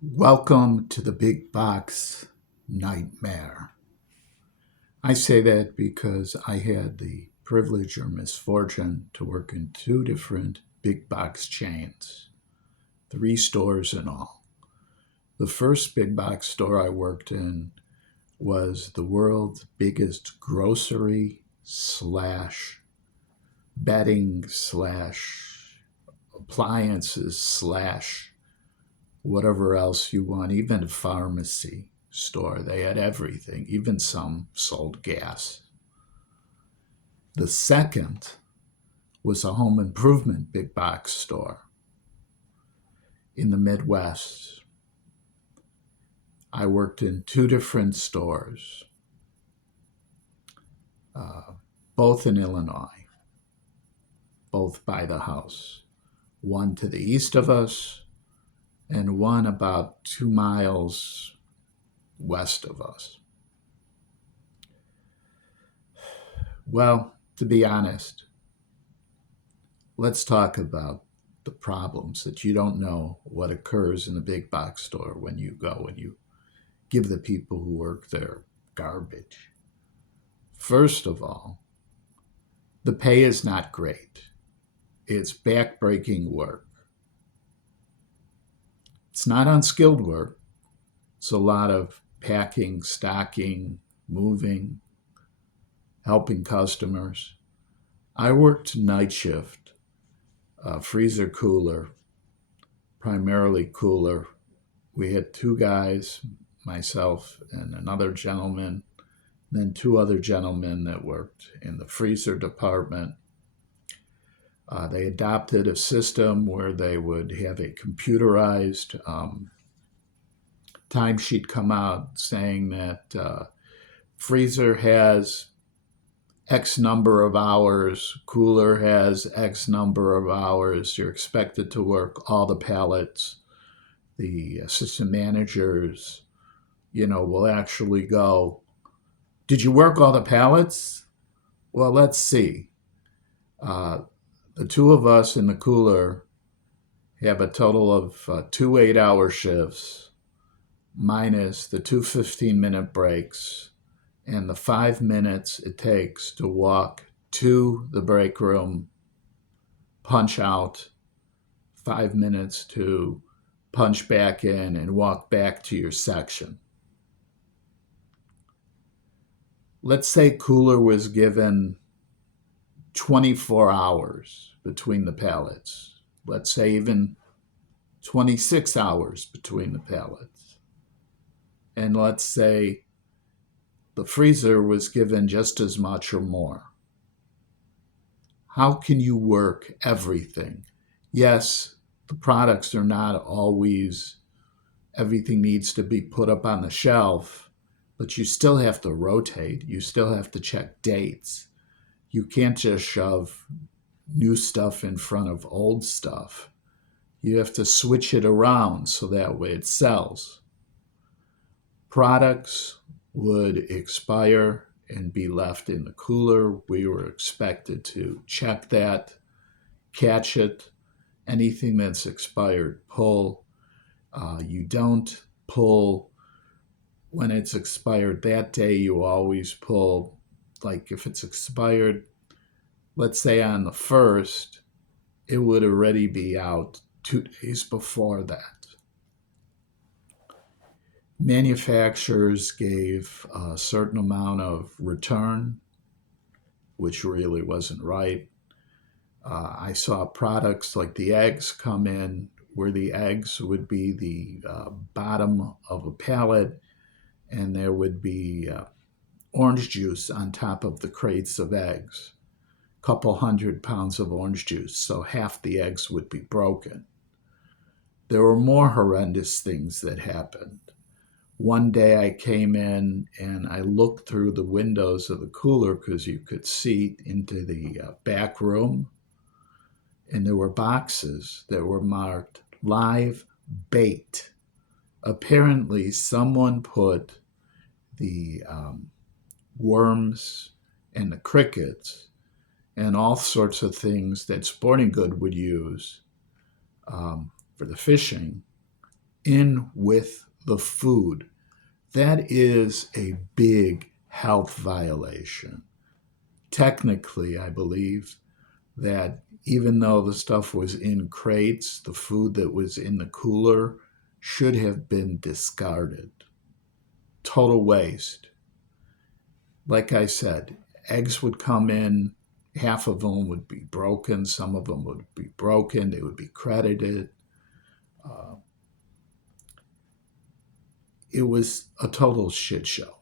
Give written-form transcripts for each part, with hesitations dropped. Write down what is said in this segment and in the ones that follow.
Welcome to the big box nightmare. I say that because I had the privilege or misfortune to work in two different big box chains, three stores in all. The first big box store I worked in was the world's biggest grocery slash bedding slash appliances slash whatever else you want, even a pharmacy store. They had everything, even some sold gas. The second was a home improvement big box store in the Midwest. I worked in two different stores, uh, both in Illinois, both by the house. One to the east of us, and one about 2 miles west of us. Well, to be honest, let's talk about the problems that you don't know what occurs in the big box store when you go and you give the people who work there garbage. First of all, the pay is not great. It's backbreaking work. It's not unskilled work. It's a lot of packing, stocking, moving, helping customers. I worked night shift, freezer cooler, primarily cooler. We had two guys, myself and another gentleman, then two other gentlemen that worked in the freezer department. They adopted a system where they would have a computerized timesheet come out saying that freezer has X number of hours, cooler has X number of hours. You're expected to work all the pallets. The assistant managers, will actually go, did you work all the pallets? Well, let's see. Uh, the two of us in the cooler have a total of two 8-hour shifts minus the two 15-minute breaks and the 5 minutes it takes to walk to the break room, punch out, 5 minutes to punch back in and walk back to your section. Let's say cooler was given 24 hours between the pallets. Let's say even 26 hours between the pallets. And let's say the freezer was given just as much or more. How can you work everything? Yes, the products are not always, everything needs to be put up on the shelf, but you still have to rotate. You still have to check dates. You can't just shove new stuff in front of old stuff. You have to switch it around so that way it sells. Products would expire and be left in the cooler. We were expected to check that, catch it. Anything that's expired, pull. You don't pull when it's expired that day. You always pull, like if it's expired, let's say on the 1st, it would already be out 2 days before that. Manufacturers gave a certain amount of return, which really wasn't right. I saw products like the eggs come in where the eggs would be the bottom of a pallet and there would be orange juice on top of the crates of eggs. A couple 100 pounds of orange juice, so half the eggs would be broken. There were more horrendous things that happened. One day I came in and I looked through the windows of the cooler because you could see into the back room, and there were boxes that were marked live bait. Apparently, someone put the worms and the crickets and all sorts of things that Sporting Good would use for the fishing in with the food. That is a big health violation. Technically, I believe that even though the stuff was in crates, the food that was in the cooler should have been discarded. Total waste. Like I said, eggs would come in, half of them would be broken, some of them would be broken, they would be credited. Uh, it was a total shit show.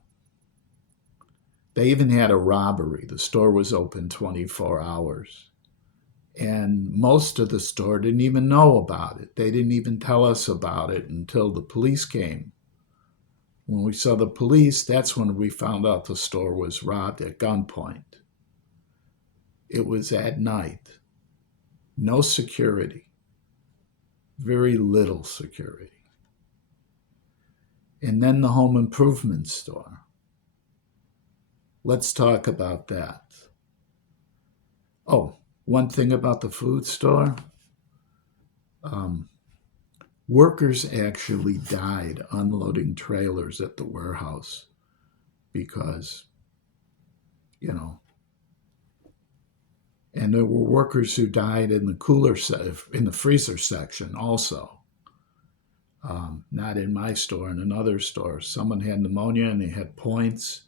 They even had a robbery. The store was open 24 hours. And most of the store didn't even know about it. They didn't even tell us about it until the police came. When we saw the police, that's when we found out the store was robbed at gunpoint. It was at night. No security. Very little security. And then the home improvement store. Let's talk about that. Oh, one thing about the food store. Workers actually died unloading trailers at the warehouse because, and there were workers who died in the freezer section also. Not in my store, in another store. Someone had pneumonia and they had points,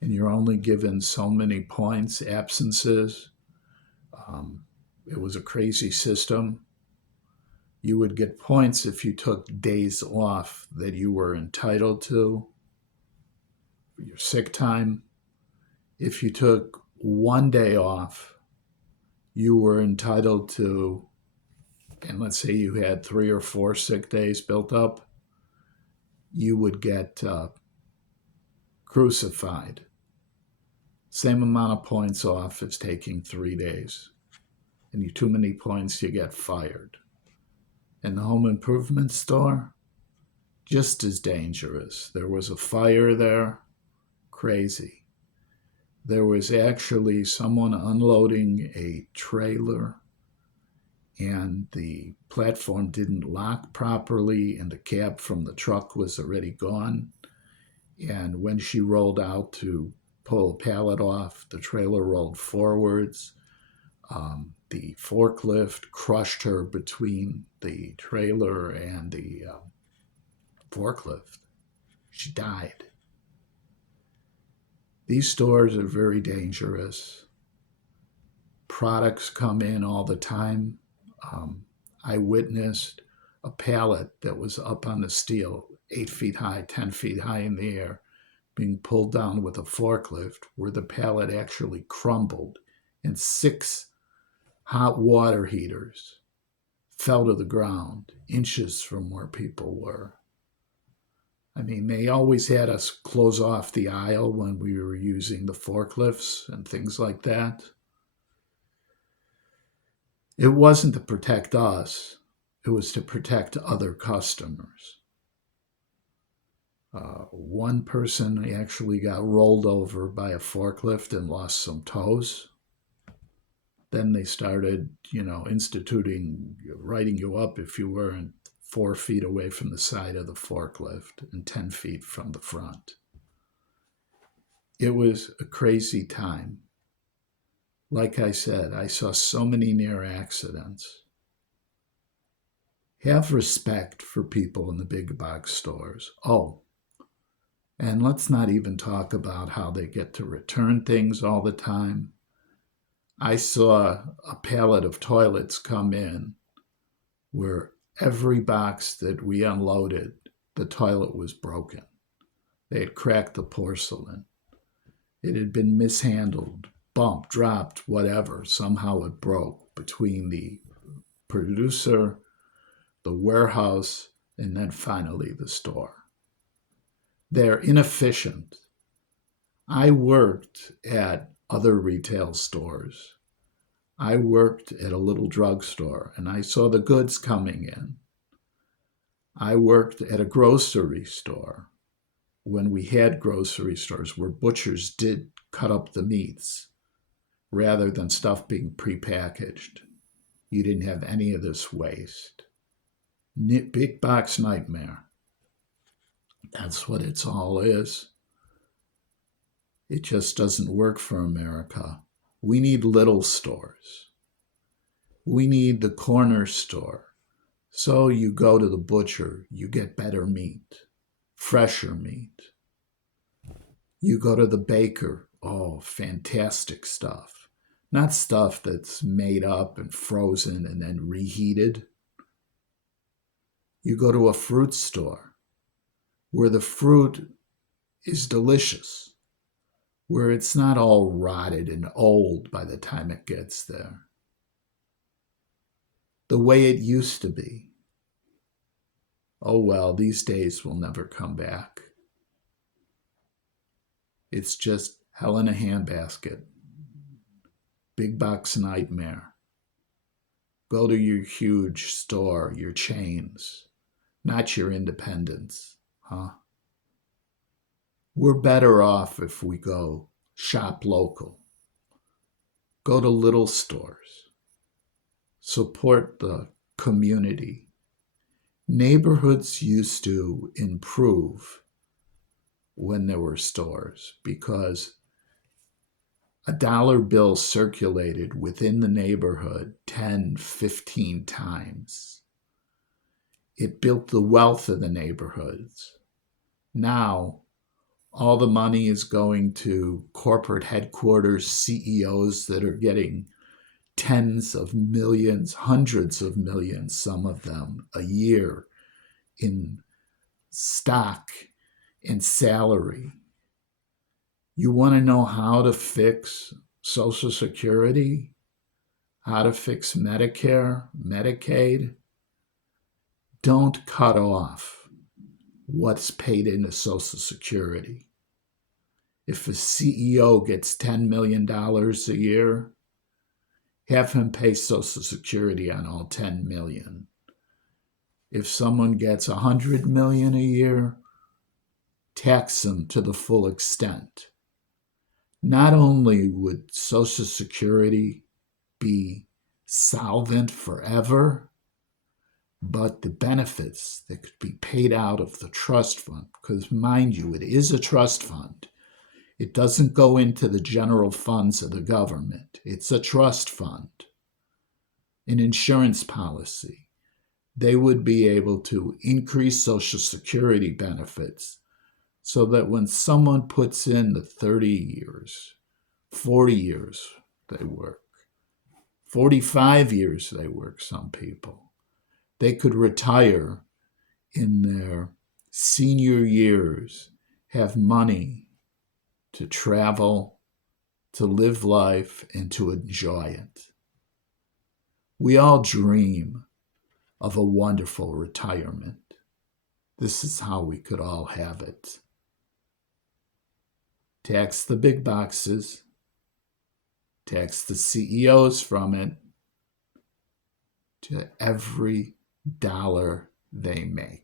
and you're only given so many points, absences. It was a crazy system. You would get points if you took days off that you were entitled to, your sick time. If you took one day off, you were entitled to, and let's say you had 3 or 4 sick days built up, you would get crucified. Same amount of points off as taking 3 days. And you too many points, you get fired. In the home improvement store, just as dangerous. There was a fire there, crazy. There was actually someone unloading a trailer and the platform didn't lock properly and the cab from the truck was already gone. And when she rolled out to pull a pallet off, the trailer rolled forwards. The forklift crushed her between the trailer and the forklift. She died. These stores are very dangerous. Products come in all the time. I witnessed a pallet that was up on the steel, 8 feet high, 10 feet high in the air, being pulled down with a forklift where the pallet actually crumbled and 6 hot water heaters fell to the ground inches from where people were. I mean, they always had us close off the aisle when we were using the forklifts and things like that. It wasn't to protect us. It was to protect other customers. One person actually got rolled over by a forklift and lost some toes. Then they started, instituting, writing you up if you weren't 4 feet away from the side of the forklift and 10 feet from the front. It was a crazy time. Like I said, I saw so many near accidents. Have respect for people in the big box stores. Oh, and let's not even talk about how they get to return things all the time. I saw a pallet of toilets come in where every box that we unloaded, the toilet was broken. They had cracked the porcelain. It had been mishandled, bumped, dropped, whatever. Somehow it broke between the producer, the warehouse, and then finally the store. They're inefficient. I worked at other retail stores. I worked at a little drugstore and I saw the goods coming in. I worked at a grocery store when we had grocery stores where butchers did cut up the meats rather than stuff being prepackaged. You didn't have any of this waste. Big box nightmare. That's what it's all is. It just doesn't work for America. We need little stores. We need the corner store. So you go to the butcher, you get better meat, fresher meat. You go to the baker, oh, fantastic stuff. Not stuff that's made up and frozen and then reheated. You go to a fruit store where the fruit is delicious, where it's not all rotted and old by the time it gets there. The way it used to be. Oh well, these days will never come back. It's just hell in a handbasket. Big box nightmare. Go to your huge store, your chains, not your independents, huh? We're better off if we go shop local. Go to little stores. Support the community. Neighborhoods used to improve when there were stores because a dollar bill circulated within the neighborhood 10, 15 times. It built the wealth of the neighborhoods. Now, all the money is going to corporate headquarters, CEOs that are getting tens of millions, hundreds of millions, some of them, a year in stock and salary. You want to know how to fix Social Security? How to fix Medicare, Medicaid? Don't cut off what's paid into Social Security. If a CEO gets $10 million a year, have him pay Social Security on all 10 million. If someone gets 100 million a year, tax them to the full extent. Not only would Social Security be solvent forever, but the benefits that could be paid out of the trust fund, because mind you, it is a trust fund. It doesn't go into the general funds of the government. It's a trust fund, an insurance policy. They would be able to increase Social Security benefits so that when someone puts in the 30 years, 40 years they work, 45 years they work, some people, they could retire in their senior years, have money to travel, to live life, and to enjoy it. We all dream of a wonderful retirement. This is how we could all have it. Tax the big boxes, tax the CEOs from it to every dollar they make.